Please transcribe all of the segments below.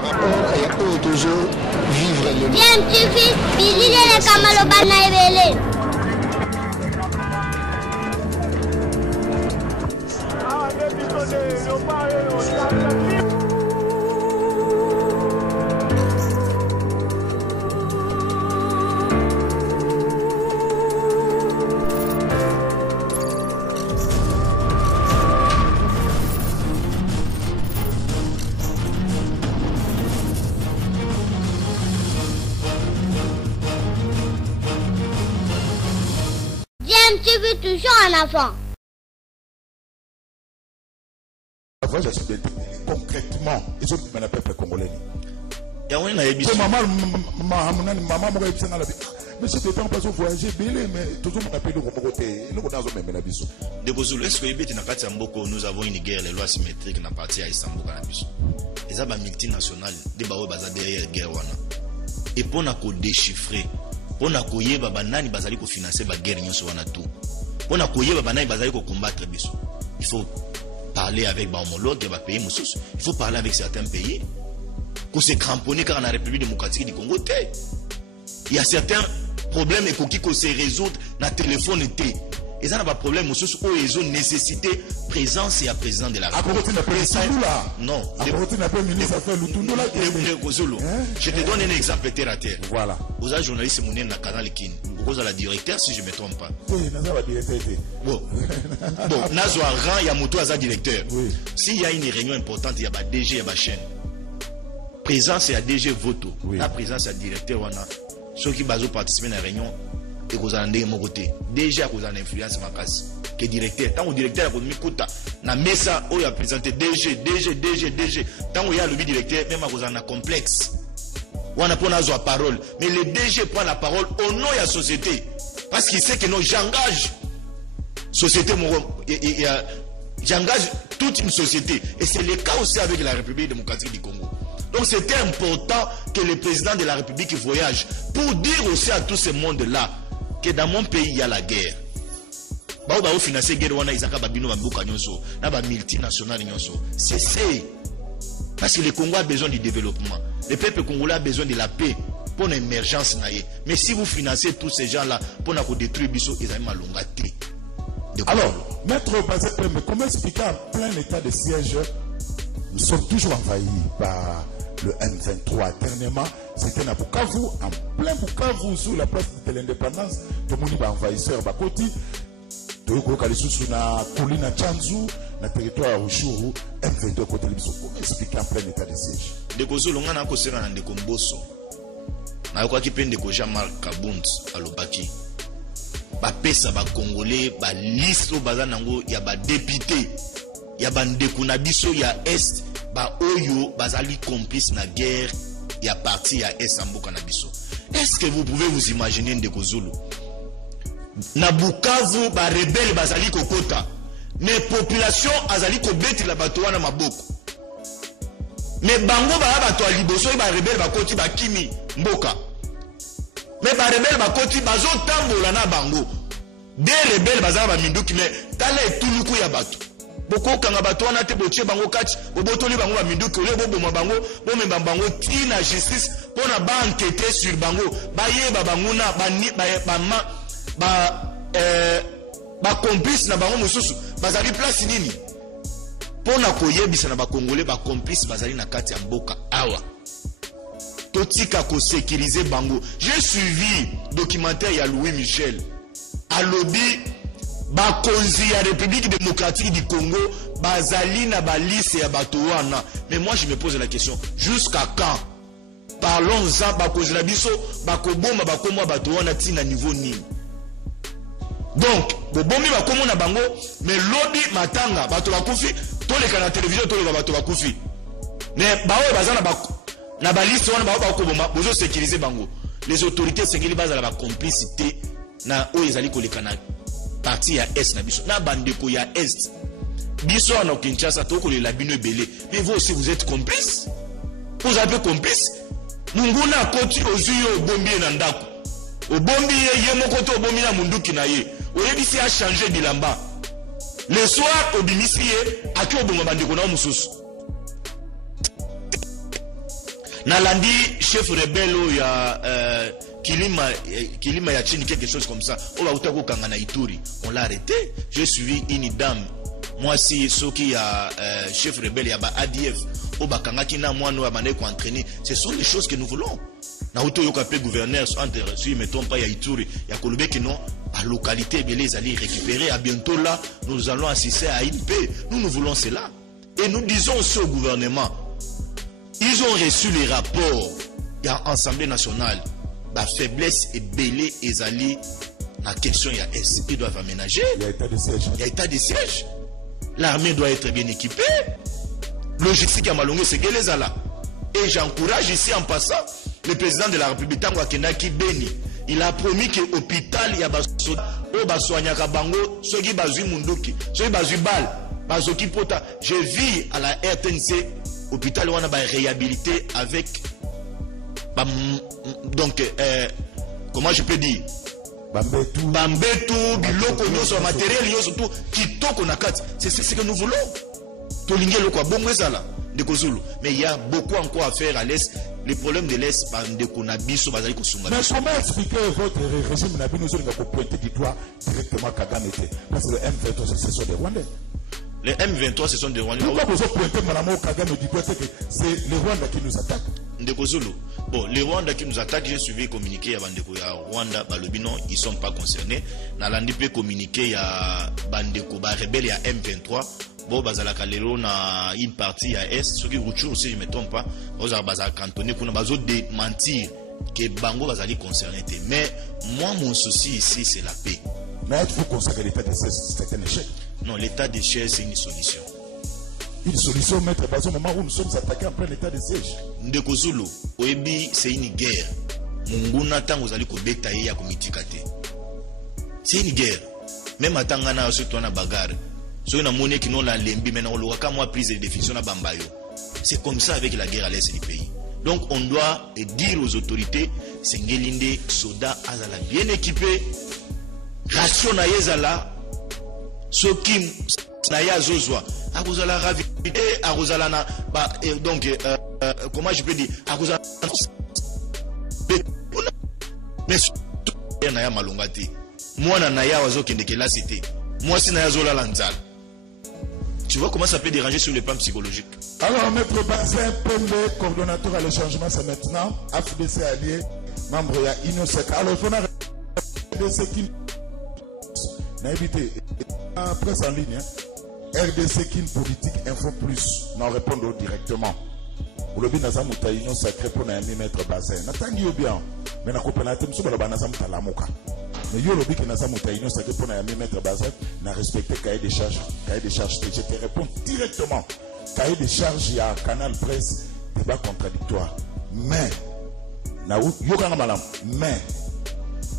par rapport à toujours vivre le bien tufi bilile le kamalo bana ebele tu veux toujours un enfant. Concrètement, ils ont un peuple congolais. Mais c'était pas parce que voyager belé, mais tout le monde a payé le côté. Nous avons même biso. De Bozulu, est-ce que nous avons une guerre, les lois symétriques na partie à Istanbul Cannabis. Les abats multinationales, des barreaux basés derrière guerre wana. Et pour nous déchiffrer, pour nous koyeba banani bazali ko financer ba guerre nyonso wana tout. Pour nous koyeba banani bazali ko combattre biso. Il faut parler avec ba homologue ba pays mususu. Il faut parler avec certains pays. Qu'on se cramponner car la République démocratique du Congo té. Il y a certains problèmes qui se résoudre dans le téléphone. Et ça n'a pas de problème. Ils ont nécessité présence et à président de la République. Non. Je te donne un exemple terre à terre. Voilà. Vous avez journaliste dans le canal Kin. Vous avez la directeur si je ne me trompe pas. Bon. Bon. Nazo a rang, il y a moto à directeur. S'il y a une réunion importante, il y a un DG, il y a une chaîne. Présence et à DG voto. La présence et à directeur, on a. Ceux qui participent à la réunion, et vous avez mon côté. Déjà, vous avez influence ma casse. Que directeur, tant que directeur a mis kota, na mesa, où il a présenté DG. Tant qu'il y a le directeur, même vous avez un complexe. On a pas la parole. Mais le DG prend la parole au nom de la société. Parce qu'il sait que non, j'engage. Société, j'engage toute une société. Et c'est le cas aussi avec la République démocratique du Congo. Donc c'était important que le président de la République voyage pour dire aussi à tout ce monde-là que dans mon pays il y a la guerre. C'est parce que le Congo a besoin du développement. Le peuple congolais a besoin de la paix pour l'émergence. Mais si vous financez tous ces gens-là pour nous détruire, ils ont mal. Alors, Maître Bazepé, comment expliquer en plein état de siège, nous sommes toujours envahis par le M23. Dernièrement, c'était à Bukavu, en plein Bukavu, sous la place de l'indépendance, tout le monde est envahisseur. Bakoti, tout le monde est na Kolina Tchanzu, na territoire Rushuru, M23 côté Libiso. Comment expliquer en plein état de siège? De Kozolo, on a un conseil de Komboso. On a un conseil de Jean-Marc Kabound à l'Obaki. Ba pesa ba Congolais, ba liste au bazanango, il y a ba député. Il y a bandekuna biso ya est ba oyo bazali complice na guerre ya parti ya est amboka na biso. Est-ce que vous pouvez vous imaginer ndeko Zulu na Bukavu ba rebelle bazali kokota mais population azali ko betila bato wana maboko mais bango ba bato a liboso ba rebelle bakoti ba kimi mboka mais ba rebelle bakoti bazo tambola na bango des rebelles bazala ba minduki mais tala etuluku ya bato boko kanga bato wana te botie bango kati obotoli bango ba minduki ole boboma bango bomemba bango tina justice pona ba enquêter sur bango ba yeba bango na ba complice na bango mususu bazali place nini pona koyebisa na ba congolais ba complice bazali na kati ya mboka awa totika ko sécuriser bango. J'ai suivi documentaire ya Louis Michel alobi ba konzi ya République démocratique du Congo bazali na ba liste ya bato wana. Mais moi je me pose la question, jusqu'à quand? Parlons-en ba konzi la biso ba koboma ba komwa bato wana tina niveau nini? Donc bobomi ba komo na bango mais lobby matanga bato bakufi toleka na télévision toleka bato bakufi. Mais baoyo bazana ba na ba liste wana ba koboma bozo sécuriser bango. Les autorités sengeli bazala ba complicité na oyo ezali koleka na parti ya est na biso na bandeko ya est biso na Kinshasa toko le labino ebele. Mais vous aussi vous êtes complices, vous avez complice. Munguna koti ozuyo bombi na ndako obombi ye moko to obombi na munduki na ye oyebisi a changer bilamba le soir obimisi ye aki obonga bandeko na mususu Nalandi chef rebelle ya Kilima Yachini, quelque chose comme ça. On l'a arrêté. J'ai suivi une dame. Moi, si ceux qui a chef rebelle, il y a ADF. Ce sont les choses que nous voulons. Naruto Yokape gouverneur, si je ne me trompe pas, il y a Ituri, il y a Kolobé qui non, à localité, les alliés récupérer. À bientôt là, nous allons assister à une paix. Nous voulons cela. Et nous disons aussi au gouvernement, ils ont reçu les rapports. Il y a l'Assemblée nationale. La faiblesse est belée et alliés. La question, il y a est-ce qu'ils doivent aménager. Il y a état de siège. Il y a état de siège. L'armée doit être bien équipée. Logistique à Malongé, c'est que les ala. Et j'encourage ici en passant le président de la République, Tango Akenaki Beni. Il a promis que l'hôpital, il y a des soignants, ceux qui bazui Munduki, ceux qui bazui Bal, bazoki Pota. Je vis à la RTNC, hôpital, on a réhabilité avec. Donc, comment je peux dire? Bambetou, biloko, yoso, matériel, yoso, tout, kitoko nakati. C'est ce que nous voulons. Tolingue le quoi, bon, mais il y a beaucoup encore à faire à l'Est. Les problèmes de l'Est, mais comment expliquer votre régime n'a nous avons pointé du doigt directement Kagame? Parce que le M23, ce sont des Rwandais. Les M23, ce sont des Rwandais. Pourquoi vous avez pointé Madame Kagame du doigt que c'est les Rwandais qui nous attaquent? Bon, les Rwandais qui nous attaquent, j'ai suivi communiqué à Bandeko ya Rwanda, Balobino, ils ne sont pas concernés. Nalandi peut communiquer à Bandeko, rebelle à M23. Bon, bazalaka lelo na une partie à Est, ceux qui routent aussi, je ne me trompe pas, bazalaka cantonné, qu'on a besoin de mentir que Bango bazali concerné. Mais moi, mon souci ici, c'est la paix. Mais il faut consacrer l'état de siège, c'est un échec. Non, l'état de siège, c'est une solution. Une solution, maître, parce au moment où nous sommes attaqués après l'état de siège. Ndeko Zulu, Oebi, c'est une guerre. Munguna tango zali ko betaye ya komitikate. C'est une guerre. Même atangana surtout na bagarre. So na monnaie qui non la lembi maintenant on l'aura qu'à moi prise de définition na bambayo. C'est comme ça avec la guerre à l'est du pays. Donc on doit dire aux autorités, c'est ngelinde soda azala bien équipé, ration na yezala, so kim na ya zozwa, akuzala ravité, akuzala na donc comment je peux dire, akuzala mais na ya malongati. Moi na ya wazo kendeke la cité. Moi si na ya zola lanzala. Tu vois comment ça peut déranger sur le plan psychologique. Alors, Maître Bazin Pembe, coordonnateur à l'échangement, c'est maintenant. AFDC allié, membre de l'INOSEC. Alors, il faut RDC qui n'a évité. Presse en ligne. RDC qui politique info plus. N'en répondre directement. Pour le bien, nous avons sacré pour nous Maître Bazin. N'attendez bien. Mais nous avons coopératé, nous avons la mais yo lobi que naza mutaino ça que pour na mettre bazar na respecter cahier des charges je te réponds directement cahier des charges il y a Canal Presse débat contradictoire mais na yo kana malam mais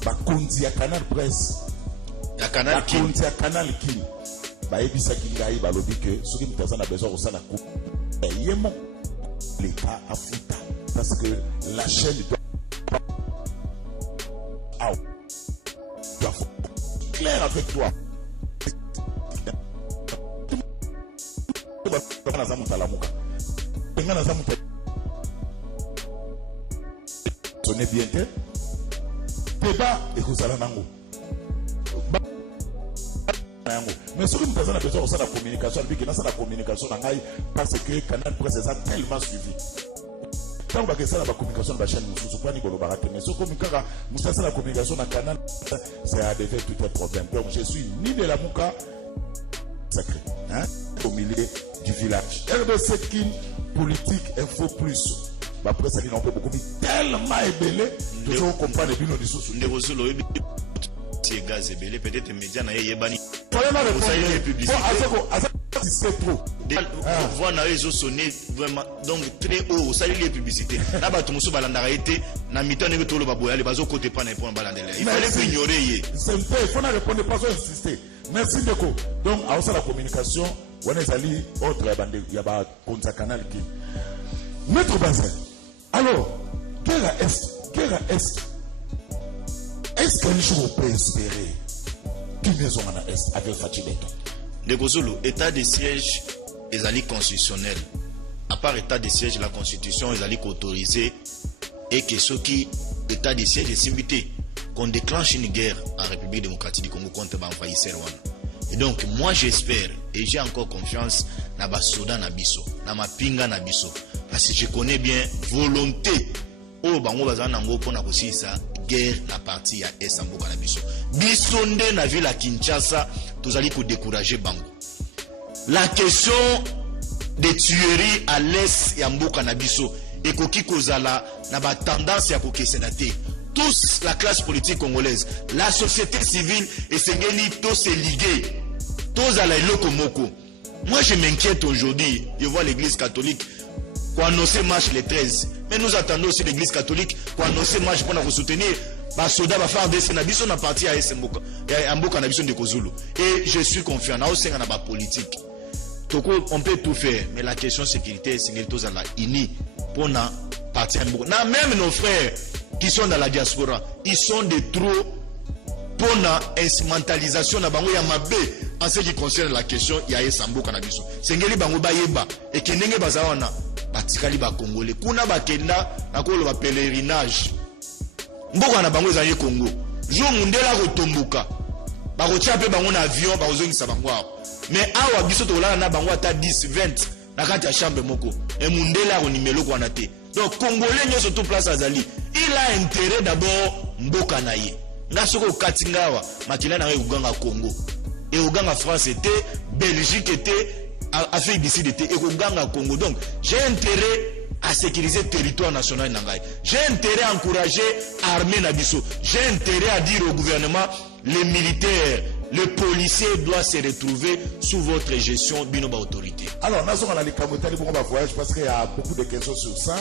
ba konzi ya Canal Presse ya Canal King konzi ya Canal King ba ebisa kingai ba lobi que ce qui mutaza na besoin de ça na coupe yemo l'état africain parce que la chaîne doit clair avec toi. Sonnez bien que débat et vous allez nango. Mais ce que nous avons besoin de la communication, la communication parce que Canal Presse a tellement suivi. Quand on va faire la communication de la chaîne, mais ce que la communication dans le canal, ça a défait tout un problème. Donc je suis ni de la Mouka sacré, hein, au milieu du village. RDC Kin, politique, info plus. Après ça, ils n'ont pas beaucoup mis tellement ébélé, toujours comprendre les binots du sous. C'est gaz ébélé, peut-être les médias n'ont pas yébani. C'est trop. Voix na réseau sonné vraiment donc très haut. Ça les publicités. Là bas tout muso balandara été na mitan ne tolo baboya les bazo côté pas pour balandela. Il fallait ignorer. C'est un peu il faut ne répondre pas sans insister. Merci Deko. Donc à ça la communication on est allé autre bande il y a ba contre canal qui Maître Bazin. Alors guerre à est. Est-ce qu'un jour on peut espérer qu'une maison en est avec Fatih Beton? Ndeko Zulu, état de siège est allié constitutionnel. à part état de siège, la constitution, ils allaient autoriser et que ceux qui, état de siège, est invité, qu'on déclenche une guerre en République démocratique du Congo contre l'envahisseur. Et donc, moi j'espère, et j'ai encore confiance, dans ma soda nabiso, dans ma pinga nabiso, parce que je connais bien volonté. Oh, bango bazana nango pona kosi sa guerre na partie ya Esamboka nabiso. Bisonde na ville à Kinshasa, tous allez pour décourager bango. La question des tueries à l'est ya mboka nabiso, et koki kozala na ba tendance ya kokesenate. Tous, la classe politique congolaise, la société civile et Sengeli, tous se liguer. Tous à la Lokomoko. Moi, je m'inquiète aujourd'hui. Je vois l'église catholique pour annoncer marche les 13. Mais nous attendons aussi l'église catholique pour annoncer marche pour nous soutenir. Basoda va faire des sénabis, on a parti à Esemboka. Et je suis confiant. On a politique. On peut tout faire. Mais la question sécurité, c'est que tous à la INI pour na partir à Mboka. Même nos frères qui sont dans la diaspora, ils sont de trop pour la instrumentalisation na bango ya mabe en ce qui concerne la question ya Esamboka na biso. Sengeli bango bayeba et que ndenge bazawana batikali ba congolais kuna bakenda na ko lo pèlerinage. Mboka na bango ezali Congo. Jo mundela ko tombuka. Ba ko tia pe bango na avion ba ozongisa bango. Mais awa biso to la na bango ata 10 20 na kati ya chambre moko. Et mundela ko nimelo ko na te. Donc congolais nyo surtout place azali. Il a intérêt d'abord mboka na ye. Ngasoko katingawa makila na uganga Congo. Et uganga France était, Belgique était, Afrique du Sud était, et uganga Congo. Donc j'ai intérêt à sécuriser le territoire national nangai. J'ai intérêt à encourager l'armée nabiso. J'ai intérêt à dire au gouvernement, les militaires, les policiers doivent se retrouver sous votre gestion binoba autorité. Alors, nous avons les camotali pour voyage parce qu'il y a beaucoup de questions sur ça.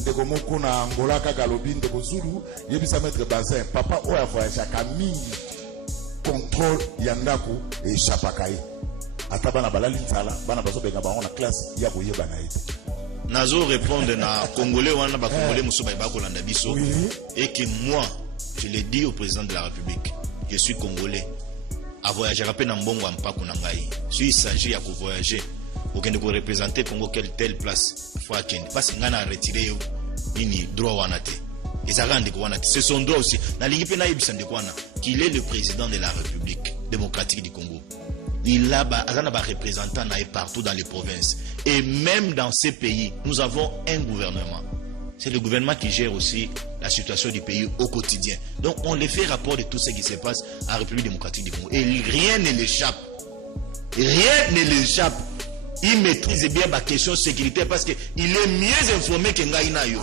Ndeko moko na Angola kaka lobi ndeko Zulu yebisa mettre bazin papa oya voyage aka mingi contrôle yandako et chapakai ata bana balali nzala bana bazo benga bango na classe ya koyeba na ite nazo répondre na congolais wana ba congolais muso ba kolanda biso et que moi je l'ai dit au président de la République je suis congolais à voyager rapé na mbongo mpako na ngai si il s'agit ya ko voyager aucun ko représenter Congo quelle telle place faut attendre parce que ngana retirer nini droit wanate ezarande ko wanate c'est son droit aussi na lingi pe na yebisande ko wana qu'il est le président de la République démocratique du Congo. Il a un représentant partout dans les provinces et même dans ces pays nous avons un gouvernement. C'est le gouvernement qui gère aussi la situation du pays au quotidien. Donc on les fait rapport de tout ce qui se passe en République démocratique du Congo et rien ne l'échappe. Rien ne l'échappe. Il maîtrise bien ma question sécurité parce qu'il est mieux informé que Ngaïna yo.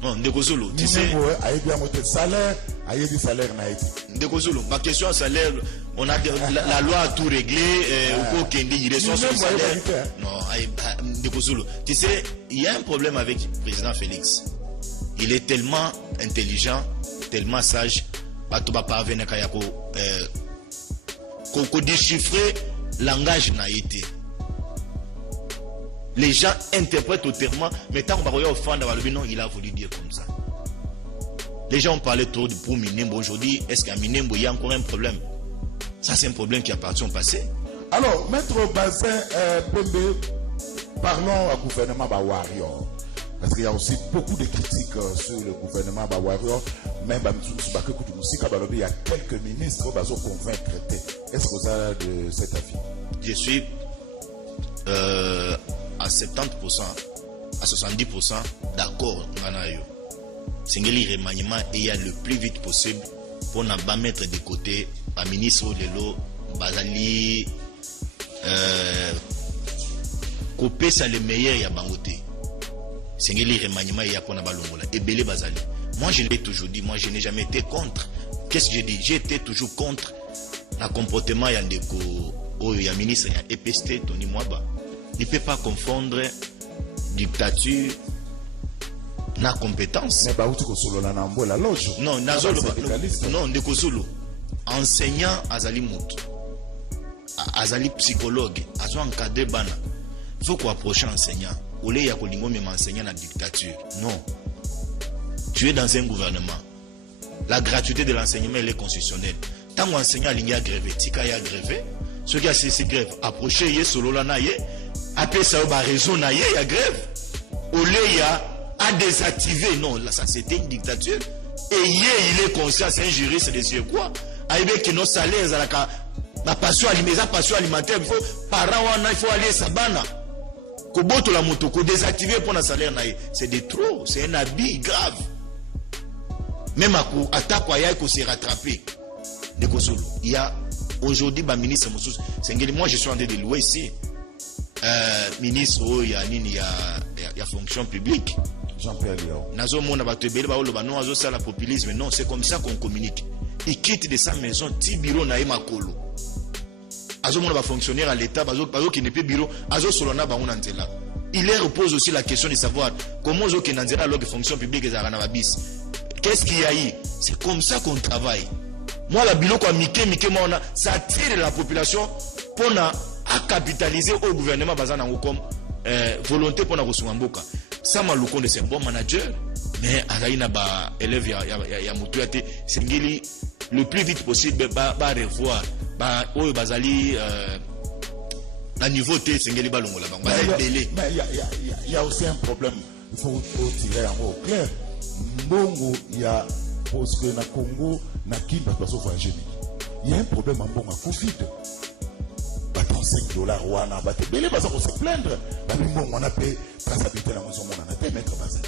Non, Ndekozolo, tu sais. Ndekozolo, ma question salaire, on a la loi a tout réglé, au Kendi, il est sur son salaire. Non, Ndekozolo, tu sais, il y a un problème avec le président Félix. Il est tellement intelligent, tellement sage, tu vas pas venir qu'on déchiffrer langage n'a été. Les gens interprètent autrement, mais tant qu'on va offendre, non, il a voulu dire comme ça. Les gens ont parlé trop pour Minembo aujourd'hui. Est-ce qu'à Minembo, il y a encore un problème? Ça, c'est un problème qui appartient au passé. Alors, Maître Bazin, Pembe, parlons au gouvernement Bawario. Parce qu'il y a aussi beaucoup de critiques sur le gouvernement Bawario. Même il y a quelques ministres qui sont convaincus. Est-ce que vous avez de cet avis? Je suis à 70%, à 70% d'accord. Sengeli remaniement et il y a le plus vite possible pour ne pas mettre de côté le ministre Lelo Bazali couper ça le meilleur il y a Bangote. Sengeli remaniement il y a pour Nabalongola et Belé Bazali. Moi je l'ai toujours dit, moi je n'ai jamais été contre. Qu'est-ce que j'ai dit? J'ai été toujours contre le comportement Yandeko ou il y a ministre il y a EPST Tony Mwaba. Il ne peut pas confondre dictature na compétence. Mais non, non, Ndekozolo. Enseignant Azali Mout. Azali psychologue. Azo encadré bana. Il faut qu'on approche enseignant. Ou les yakolingo même enseignant la dictature. Non. Tu es dans un gouvernement. La gratuité de l'enseignement elle est constitutionnelle. Tant qu'enseignant a grévé, tika ya grévé. ceux qui a ces grèves approché yé solo là na yé après ça ba raison na yé ya grève au lieu il y a désactiver non là ça c'était une dictature et yé il est conscient c'est un juriste de ce quoi avec que nos salaires la passion alimentaire il faut parents wana il faut aller sabana ko boto la moto ko désactiver pour na salaire na yé c'est de trop c'est un habit grave même à attaque ya ko se rattraper de Kozolo il y a aujourd'hui ba ministre Moussous Sengeli moi je suis en train de louer ici ministre il y a fonction publique Jean-Pierre Léon nazo mona ba tebele ba oloba non azo ça la populisme non c'est comme ça qu'on communique il quitte de sa maison ti bureau na makolo azo mona ba fonctionnaire à l'état bazo qui n'est plus bureau azo solona ba on nzela il leur repose aussi la question de savoir comment zo ke nzela log fonction publique ezara na babis qu'est-ce qu'il y a eu c'est comme ça qu'on travaille moi la biloko a mike moi ça attire la population pour à capitaliser au gouvernement bazana comme volonté pour na kosumamboka ça maluko de c'est un bon manager mais alaina ba élève ya mutuate sengeli le plus vite possible ba revoir ba oyo bazali la niveau T sengeli balongola ba belé mais il y a aussi un problème il faut tirer en haut clair mbongo ya parce que na Congo na Kimba bazo voyager il y a un problème en bon à Covid ba $35 wana ba tebele bazo se plaindre ba mbongo on a payé traçabilité la maison on a te mettre base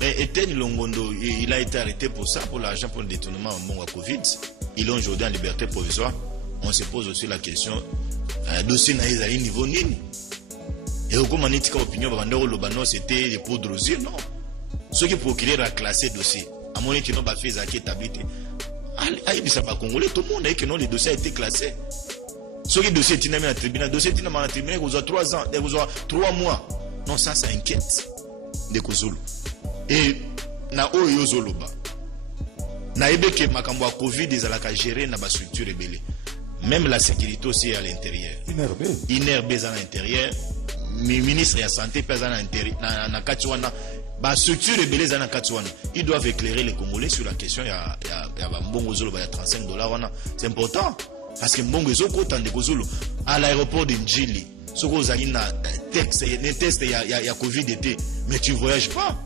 mais Etienne Longondo il a été arrêté pour ça pour l'argent pour le détournement en bon à Covid il est aujourd'hui en liberté provisoire on se pose aussi la question dossier na ezali niveau nini et comment on dit opinion ba ndeko lobano c'était des poudres aux yeux non ceux qui procureur a classé dossier à mon qui n'ont pas fait Zaki établi aïe ça pas congolais tout le monde et que non les dossiers a été classés ceux qui dossier tinamé à tribunal dossier tinamé à tribunal vous avez 3 ans vous avez 3 mois non ça inquiète de Kozolo et na oyo zoloba na ebeke makambo a Covid des alaka gérer na ba structure rebelle même la sécurité aussi à l'intérieur inerbe à l'intérieur ministre de la santé pèse à l'intérieur na katiwana ba structure rebelle za na katiwana ils doivent éclairer les Congolais sur la question ya mbongo zolo ba $35 wana c'est important parce que mbongo zoko tande Kozolo à l'aéroport de Njili soko zali na test ya Covid été mais tu voyages pas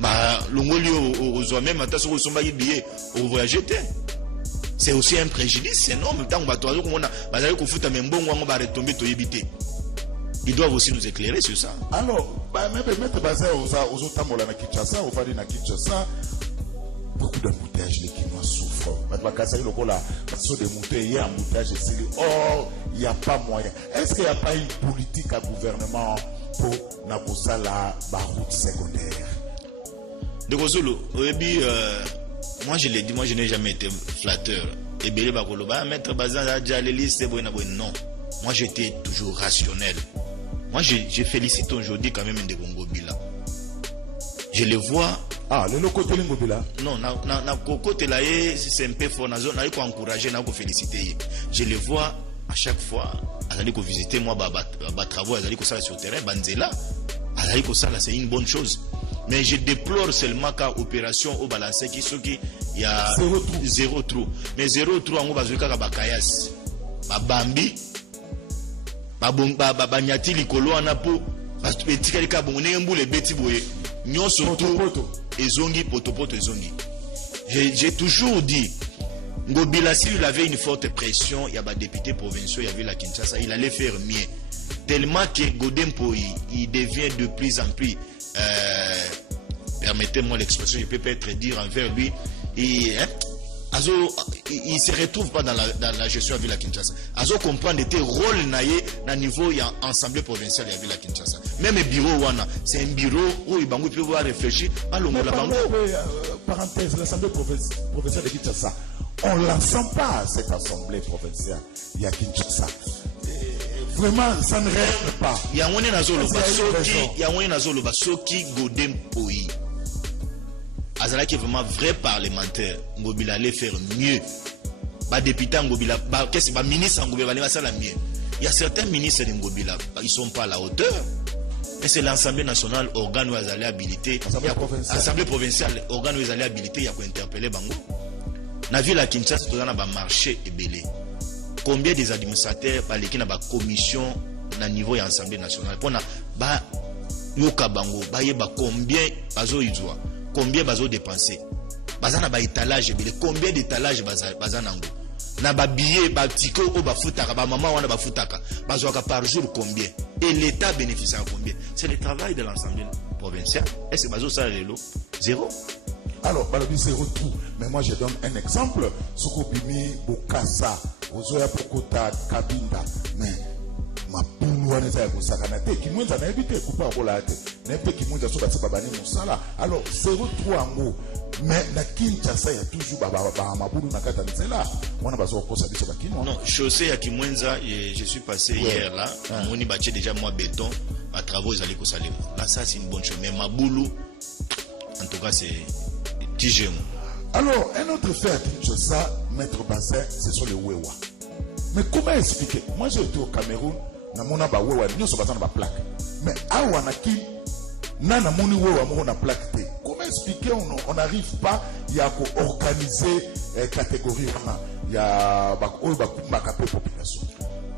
bah longoli aux même ata soko somba billet au voyager c'est aussi un préjudice énorme tant ba tozo komona bazali ko futa mbongo wango ba retomber to yebité ils doivent aussi nous éclairer sur ça alors bah même mettre basé aux otambola na Kinshasa au fali na Kinshasa beaucoup d'embouteillages les Kinois souffrent ba kasa ile kola parce de monter il y a embouteillage c'est or il y a pas moyen est-ce qu'il y a pas une politique à gouvernement pour na kosala ba route secondaire de Kozolo moi je l'ai dit moi je n'ai jamais été flatteur et belé ba koloba mettre bazan déjà les listes boina non moi j'étais toujours rationnel moi je félicite aujourd'hui quand même de Congo Bila je le vois le côté Ngobila non na côté là c'est un peu fort na zone na ko encourager na ko féliciter je le vois à chaque fois azali ko visiter moi ba travaux azali ko ça sur terrain banzela azali ko ça là c'est une bonne chose mais je déplore seulement qu'à opération au balancé qui il y a zéro trou mais zéro trou en bazuka ka bakayas ba bambi ba nyati likolo ana po parce que petit kalika bonne mbule beti boye nyonso to ezongi potopoto ezongi j'ai toujours dit Ngobila s'il avait une forte pression il y a des députés provinciaux il y avait la Kinshasa il allait faire mieux tellement que Godempo il devient de plus en plus permettez-moi l'expression je peux peut-être dire envers lui et il se retrouve pas dans la gestion de la Kinshasa azo comprendre tes rôles na niveau ya assemblée provinciale ya la Kinshasa même bureau wana c'est un bureau où il bango peut voir réfléchir allons la bango parenthèse l'assemblée provinciale de Kinshasa on la sent pas cette assemblée provinciale ya Kinshasa vraiment ça ne règle pas ya ngone na zolo ba soki Godempo azalaki vraiment vrai parlementaire Ngobila allait faire mieux ba député Ngobila qu'est-ce ba ministre Ngobila va ça la mieux il y a certains ministres de Ngobila ils sont pas à la hauteur mais c'est l'Assemblée nationale organe où azali habilité Assemblée provinciale organe où azali habilité il y a ko interpeller bango na ville à Kinshasa to na ba marché ebelé combien des administrateurs baleki na ba commission na niveau ya Assemblée nationale pona ba yoka bango ba yeba combien bazo izwa combien bazo dépenser bazana ba étalage bele combien d'étalage bazana ngo na ba billet ba tiko o ba futaka ba maman wana ba futaka bazwaka par jour combien et l'état bénéficie à combien. C'est le travail de l'Assemblée provinciale. Est-ce que bazo ça lelo zéro? Alors, balobi zéro tout. Mais moi, je donne un exemple. Sokobimi, Bokassa, Ozoya Pokota, Kabinda. Mais, ma boulou, on est à Gosakanate, qui m'a invité, coupa Rolate. N'importe qui m'a dit, Babani Moussala. Alors, zéro tout en gros. Mais, la Kinshasa, il y a toujours ma boulou, Nakata, là. On a besoin de ça, non, chaussée à Kimwenza, je suis passé hier là. On y bâtit déjà moi béton. À travaux, ils allaient Kosalem. Là, ça, c'est une bonne chose. Mais ma boulou, en tout cas, c'est. Alors, un autre fait à Kinshasa, Maître Bassin, ce sont les Wewa. Mais comment expliquer? Moi, j'ai été au Cameroun, na mona ba Wewa, nous sommes dans la plaque. Mais awa na ki, na moni Wewa mo na plaque te. Comment expliquer on n'arrive pas il y a qu'à organiser catégorie il y a ba population.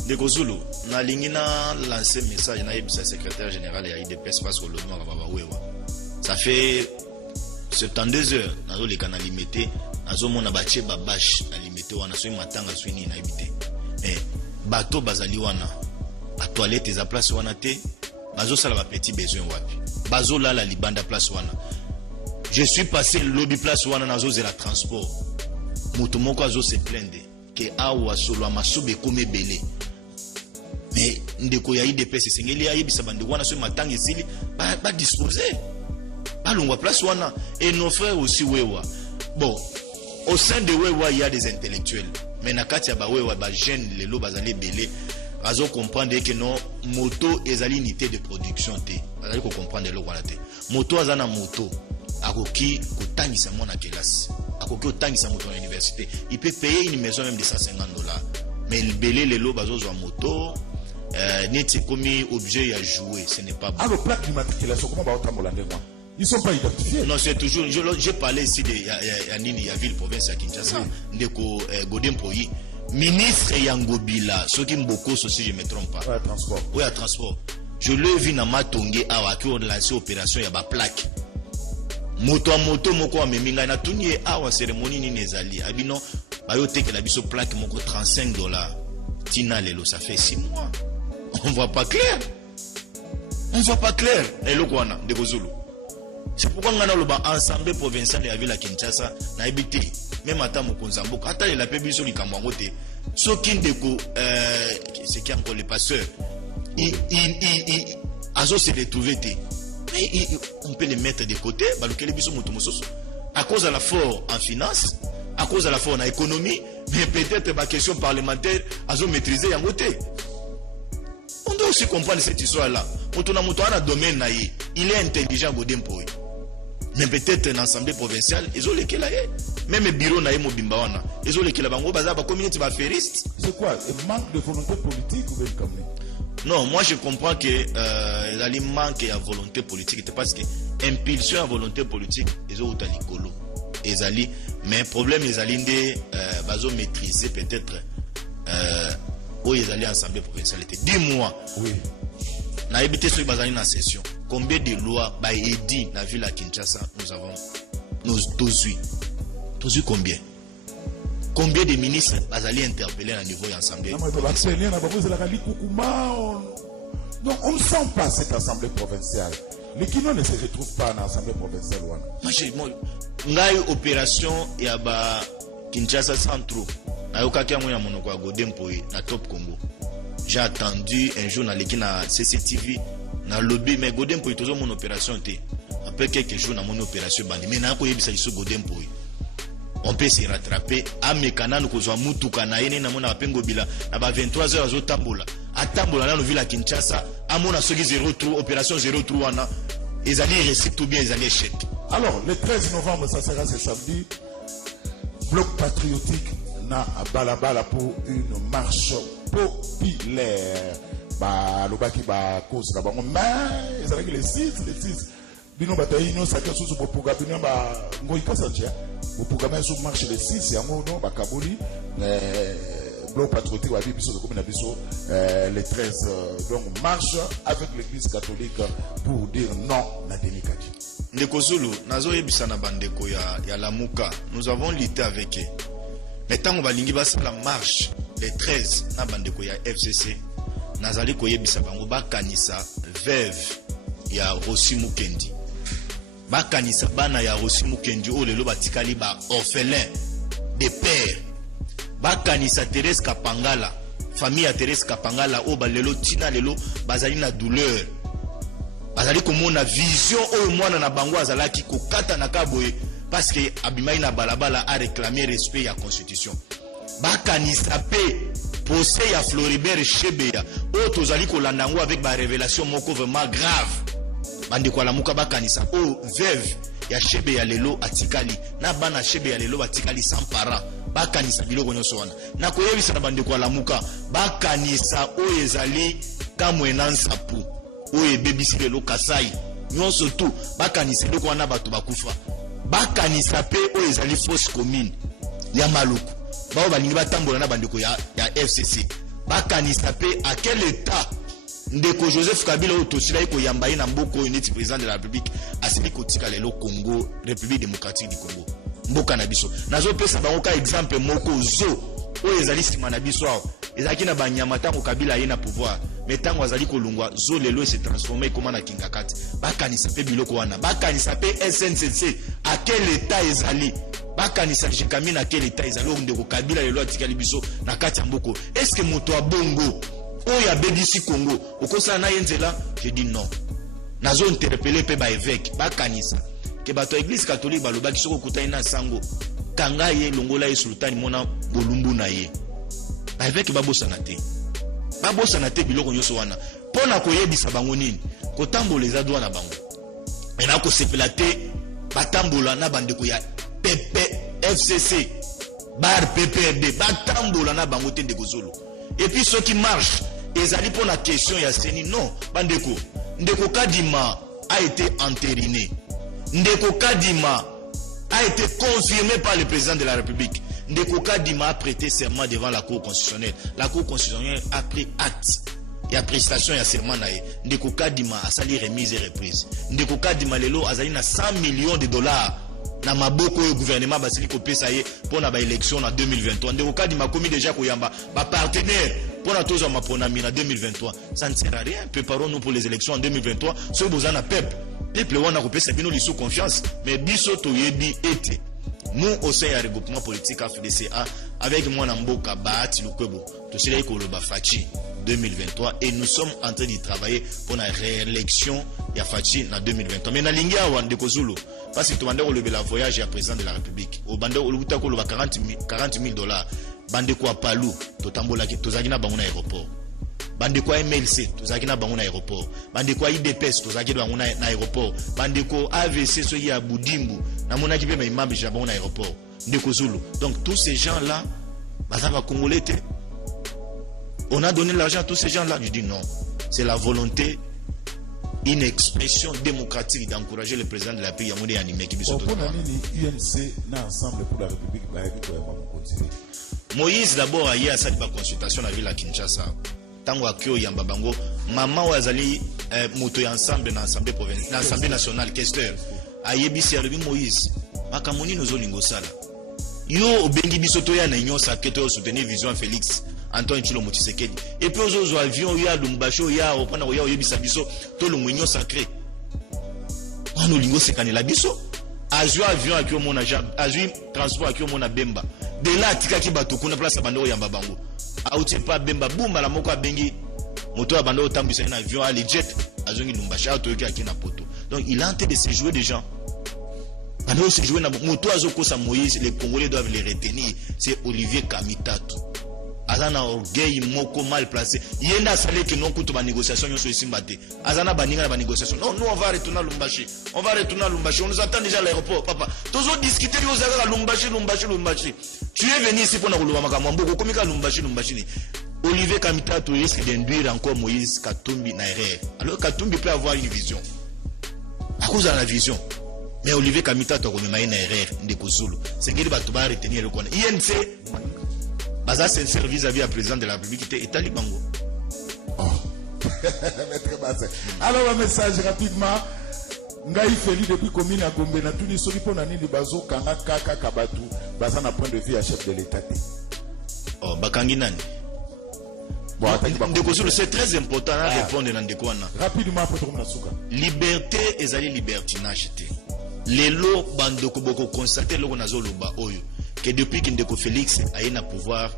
De Kozulu, na lingina lancé message na yebisa secrétaire général ya IDPS parce que le nom ba Wewa. Ça fait 72 heures, nazo les canaux limités, nazo mona bache babash na limité wana so matanga so ni na habité. Bateau bazali wana, a toilette za place wana te, bazo sala ba petit besoin wapi. Bazo la libanda place wana. Je suis passé lobby place wana nazo zela transport. Moto moko azo se plaindre que awa solo amasobe comme belé. Mais ndeko ya IDPS sengeli ayebisa bande wana so matanga esili ba disposer. Allons place wana et nos frères aussi wewa. Bon, au sein de wewa il y a des intellectuels. Mais nakati ya ba wewa ba jeune lelo bazali belé. Bazo comprendre que non moto ezali unité de production te. Bazali ko comprendre le wana te. Moto azana moto akoki kotangisa mona classe. Akoki kotangisa moto à l'université. Il peut payer une maison même de $150. Mais le belé lelo bazo zo moto neti komi objet à jouer, ce n'est pas bon. Alors plaque d'immatriculation comment ba otambola ndengwa? Ils ne sont pas identifiés. Non, c'est toujours. J'ai parlé ici de Nini, ville-province à Kinshasa. Ndeko Godempoyi. Ministre Yangobila. Ceux qui m'boko, si je ne me trompe pas. Oui, à transport. Oui, à transport. Je l'ai vu dans Matongé, qui ont lancé l'opération, il y a une plaque. Moto à moto, moko à Meminga. Na tourné à cérémonie ni nezali. Abino, bayote que la biso plaque, moko $35. Tina Lelo, ça fait 6 mois. On ne voit pas clair. On ne voit pas clair. Et le Kwana, de Gozulu. C'est pourquoi on a l'Assemblée provinciale de la ville à Kinshasa n'a habité. Même à Tamokonzambo, quand il a payé sur les Kamwangote, ce qui c'est qui encore les passeurs, ils se retrouvé. Mais on peut les mettre de côté, à cause de la force en finance, à cause de la force en économie, mais peut-être ma question parlementaire, ils ont maîtrisé en côté. On doit aussi comprendre cette histoire-là. Domaine, il est intelligent, Godempoy. Mais peut-être dans l'Assemblée provinciale, ils ont les kélaye. Même le bureau na yemo bimbawana, ils ont les kélabango baza ba communauté ba feriste. C'est quoi? Un manque de volonté politique ou bien comme non, moi je comprends que il y a un manque de volonté politique parce que impulsion à volonté politique, ils ont autant l'écolo. Mais le problème ils allaient bazo maîtriser peut-être où ils allaient à l'Assemblée provinciale. Dis-moi. Oui. Na habité sur bazani na session. Combien de lois by Edi la ville à Kinshasa nous tous combien? Combien de ministres bazali interpellés à niveau de l'Assemblée? Non, on ne sent pas cette Assemblée provinciale. Les Kino ne se retrouvent pas dans l'Assemblée provinciale. Moi, j'ai opération et à Kinshasa Centro. Na Top Congo. J'ai attendu un jour dans l'équipe na CCTV, dans le lobby, mais Godempoyi toujours mon opération. Après quelques jours dans mon opération, mais n'a pas eu de Godempoyi. On peut se rattraper. À Mekana, nous avons Moutuka, na mona Pengobila, à 23h à Zotambola. À Tambola, nous villa Kinshasa, à mon asogi 03, opération 03, ils allaient rester tout bien, ils allaient échec. Alors, le 13 novembre, ça sera ce samedi, bloc patriotique na Balabala pour une marche populaire. Bah, le baki ba cause là, mais ils avaient les 6. Bino bataille no ça quelque chose pour programmer ba ngoika santia. Pour programmer sur marche les 6 ya ngono ba kaboli bloc patriotique les 13 donc marche avec l'église catholique pour dire non à Denis Kadji. Ndeko Zulu, nazo yebisa na bandeko ya Lamuka, nous avons lutté avec eux. Maintenant on va lingi basa la marche les 13 na bandeko ya FCC. Nazali ko yebisa bango bakanisa veuve ya Rossi Mukendi. Bakanisa bana ya Rossi Mukendi o lelo batikali ba orphelin de père. Bakanisa Thérèse Kapangala, famille ya Thérèse Kapangala o balelo tina lelo bazali na douleur. Bazali komona vision o mwana na bango azalaki kokata na kaboye parce que abimai na balabala a réclamé respect ya constitution. Bakanisa pe procès ya Floribert Chebeya o tozali kolanda ngo avec ba révélation moko vraiment grave. Bande kwa Lamuka bakanisa o veuve ya Chebeya lelo atikali na bana Chebeya lelo atikali sans parents. Bakanisa biloko nyonso wana. Na koyebisa na bande kwa Lamuka bakanisa o ezali kamwena nsapu. Oye bebisi lelo Kasai nyonso tu bakanisa loko wana bato bakufa. Bakanisa pe o ezali fausse commune ya Maluku. Bao balingi batambola na bandeko ya FCC. Bakanisa pe à quel état ndeko Joseph Kabila o tosila iko yamba na mboko neti président de la République asili kotika lelo Congo, République démocratique du Congo. Mboka na biso. Nazo pesa bango ka exemple moko zo o ezali sima na biso awo. Ezaki na banyama tango Kabila ye na pouvoir. Mais tango azali kolungwa zo lelo se transformer comme na kingakati. Bakanisa pe biloko wana. Bakanisa pe SNCC à quel état ezali. Bakanisa jikami na quel état ezali o ndeko Kabila lelo atikali biso na kati ya mboko. Est-ce que moto a bongo o ya bedisi Congo okosa na yenzela? Je dis non. Nazo interpeller pe ba évêque bakanisa ke bato église catholique balobaki soko kutani na sango kanga ye longola ye sultani mona bolumbu na ye. Ba évêque babosa na te biloko nyoso wana pona koyebisa bango nini kotambola eza droit na bango. Ena ko sepela te batambola na bandeko ya FCC bar PPRD batambola na bango te ndeko Zulu. Et puis ceux qui marchent ezali pour la question ya seni non bandeko. Ndeko Kadima a été entériné. Ndeko Kadima a été confirmé par le président de la République. Ndeko Kadima a prêté serment devant la Cour constitutionnelle. La Cour constitutionnelle a pris acte. Il y a prestation, il y a serment. Ndeko Kadima a sali remise et reprise. Ndeko Kadima lelo azali na 100 millions de dollars. Na maboko au gouvernement basili ko pesa ye pour na ba élection en 2023. Ndeko Kadima commis déjà koyamba ba partenaire pour la tozo ma ponami en 2023. Ça ne sert à rien. Préparons-nous pour les élections en 2023. Ce besoin na peuple. Peuple wana ko pesa bino li sous confiance. Mais biso to yebi été. Nous au sein du regroupement politique AFDCA avec moi Namboka Bahati Lukwebo to sila ko lo ba Fachi 2023 et nous sommes en train de travailler pour la réélection ya Fachi en 2023. Mais na lingi awa ndeko Zulu parce que to bande ko le voyage ya président de la République. Au bande ko luta ko lo ba 40 000 dollars. Bande ko Palu to tambola ki to zaki na bango na aéroport. Bande ko MLC to zaki na bango na aéroport. Bande ko IDPS to zaki na bango na aéroport. Bande ko AVC so ya Budimbu na mona ki pe ma imam ja bango na aéroport. Ndeko Zulu. Donc tous ces gens là bazaba congolais. On a donné l'argent à tous ces gens là. Je dis non. C'est la volonté, une expression démocratique d'encourager le président de la pays à monter animé qui biso to. UNC na ensemble pour la République ba yaki ko continuer. Moïse d'abord a eu à cette consultation à la ville à Kinshasa. Tango akio yamba bango maman wazali moto ya ensemble na assemblée provinciale na assemblée nationale questeur ayebisi alobi Moïse makamoni nozolingo sala yo obengi biso to ya na union sacrée to soutenir vision Félix Antoine Tshilombo Tshisekedi et puis ozo avion ya Lumbashi ya opana ya oyebisa biso to lo union sacrée wana lingo sekane la biso azwi avion akio mona azwi transport akio mona Bemba de là tikaki bato kuna place bando yamba bango auti pa Bemba bumba la moko abengi moto abando otambisa na avion à jet azongi Lumbashi to yoki akina poto. Donc il est en train de se jouer des gens. Bando se jouer na moto azokosa Moïse, les Congolais doivent les retenir, c'est Olivier Kamitatu. Azana orgueil moko mal placé. Yenda salé que non kuto ba négociation yo so isimbate. Azana baninga na ba négociation. Non, nous on va retourner à Lumbashi. On va retourner à Lumbashi. On nous attend déjà à l'aéroport, papa. Toujours discuter yo zaka Lumbashi. Tu es venu ici pour na kuluba makambo mboko komika Lumbashi. Olivier Kamitatu risque d'induire encore Moïse Katumbi na erreur. Alors Katumbi peut avoir une vision. À cause de la vision. Mais Olivier Kamitatu a commis une erreur ndeko Zulu. C'est qu'il va tout retenir le connaître. INC baza sincère vis-à-vis à président de la République et Tali Bango. Oh. Maître Bazin. Alors un message rapidement. Ngai Feli depuis commune à Gombe na tout soki pona nini bazo kanga kaka kabatu baza na point de vue à chef de l'état. Oh bakangi nani? Bon, c'est très important à répondre dans des coins. Rapidement pour tout souka. Liberté ezali libertinage te. Lelo bandoko boko constater loko nazoloba oyo que depuis que Ndeko Félix a eu un pouvoir,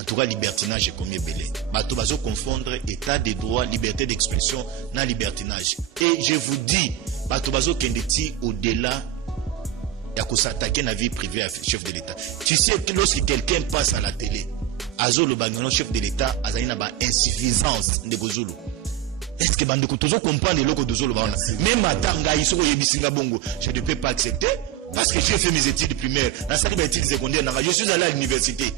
en tout cas libertinage est comme belé. Bato bazo confondre état de droit, liberté d'expression na libertinage. Et je vous dis, bato bazo kendeti au-delà ya ko s'attaquer na vie privée à chef de l'État. Tu sais que lorsque quelqu'un passe à la télé, azo le bagnon chef de l'État, azali na ba insuffisance de Gozulu. Est-ce que bande ko tozo comprendre loko dozolo ba on même atanga isoko yebisinga bongo, je ne peux pas accepter parce que j'ai fait mes études primaires, dans cette études secondaires, je suis allé à l'université.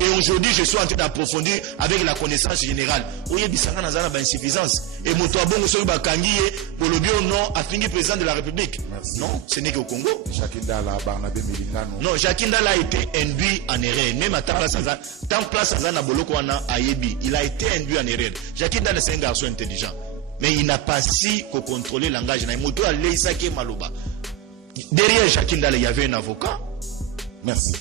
Et aujourd'hui, je suis en train d'approfondir avec la connaissance générale. Oye bisanga nazana ba insuffisance. Et moto abongo so ba kangiye, bolobio non, a fini président de la République. Merci. Non, ce n'est qu'au Congo. Jacques Ndala, Barnabé Milingano. Non, Jacques Ndala a été induit en erreur. Même à tant place Azana Boloko wana Ayebi, il a été induit en erreur. Jacques Ndala c'est un garçon intelligent. Mais il n'a pas si qu'au contrôler le langage. Moto a leisake maloba. Derrière Jacques Ndala, il y avait un avocat. Merci.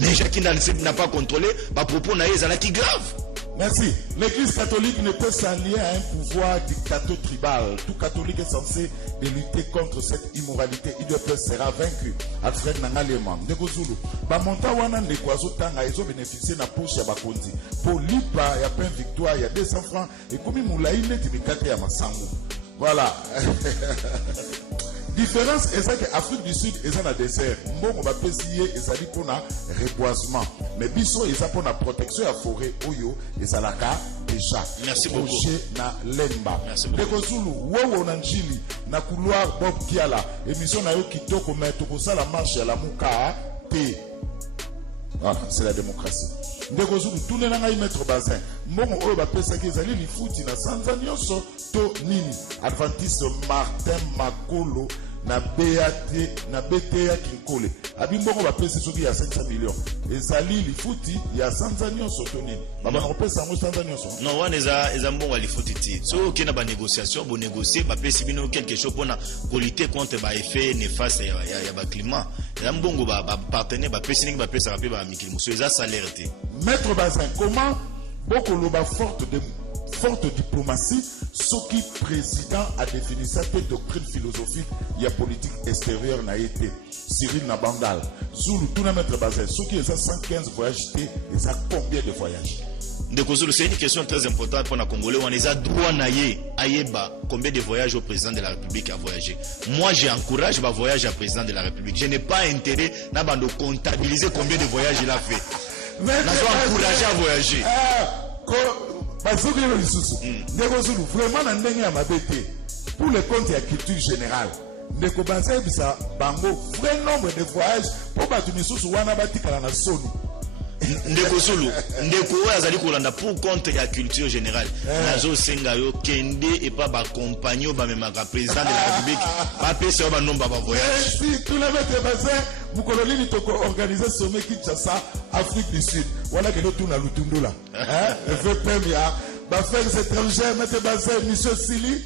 Mais Jacques Ndala n'a pas contrôlé, ma propos n'a qui grave. Merci. L'Église catholique ne peut s'allier à un pouvoir dictateur tribal. Tout catholique est censé de lutter contre cette immoralité. Il sera vaincu. Alfred Nangalema. Negozulu. Bamonta wana nekwazo tanga ezo bénéficier na poche ya bakonzi. Pour lipa ya plein victoire, il y a 200 francs. Et comme moulaïne timikate ya masango. Voilà. Différence est que l'Afrique du Sud est un désert. Mbongo va pésier et ça dit pour un reboisement. Mais biso est pour la protection de la forêt oyo et ça la ka déjà. Merci beaucoup. Na lemba. Merci beaucoup. Dekozulu wowo na njili na couloir Bob Kiala émission na yo kitoko mais to ça la marche à la muka P. Voilà, c'est la démocratie. Dekozulu tout le nanga y mettre bazin. Mbongo oyo ba pesa ki zali li futi na sanza nyonso to nini. Adventiste Martin Makolo na BTA Kinkole. Abimbongo va pesa soki ya 500 millions. Ezali li futi ya sanza nyonso to nini. Baba na pesa ngo sanza nyonso. Non, wana eza mbongo ali futi ti. So kena ba négociation, bo négocier ba pesa bino quelque chose pour lutter contre ba effet néfaste ya ba climat. Eza mbongo ba partenaire ba pesa ningi ba pesa rapé ba mikili muso eza salaire te. Maître Bazin, comment beaucoup loba forte diplomatie, ce qui président a défini cette doctrine philosophique, il y a politique extérieure n'a été Cyril Nabangal, Zulu, tout le Maître Bazin, ce qui est à 115 voyages, et ça combien de voyages? C'est une question très importante pour les Congolais. On les a droit naïe, aïeba, combien de voyages au président de la République a voyagé. Moi, j'encourage ma voyage au président de la République. Je n'ai pas intérêt de comptabiliser combien de voyages il a fait. Nous avons encouragé à voyager. Vraiment, pour le compte de la culture générale, ne commencez pas bango vrai nombre de voyages pour battre mes sous wana batika na soni. Ndeko Zulu, ndeko azali kolanda pour compte ya culture générale. Nazo senga yo kende et pas ba compagnon ba même président de la République. Ba pesa ba nomba ba voyage. Si tout le maître Bazin, vous coloneli to organiser sommet Kinshasa, Afrique du Sud. Voilà que nous tout na lutundu là. Hein? Le fait premier ba faire étrangers maître Bazin, monsieur Sili.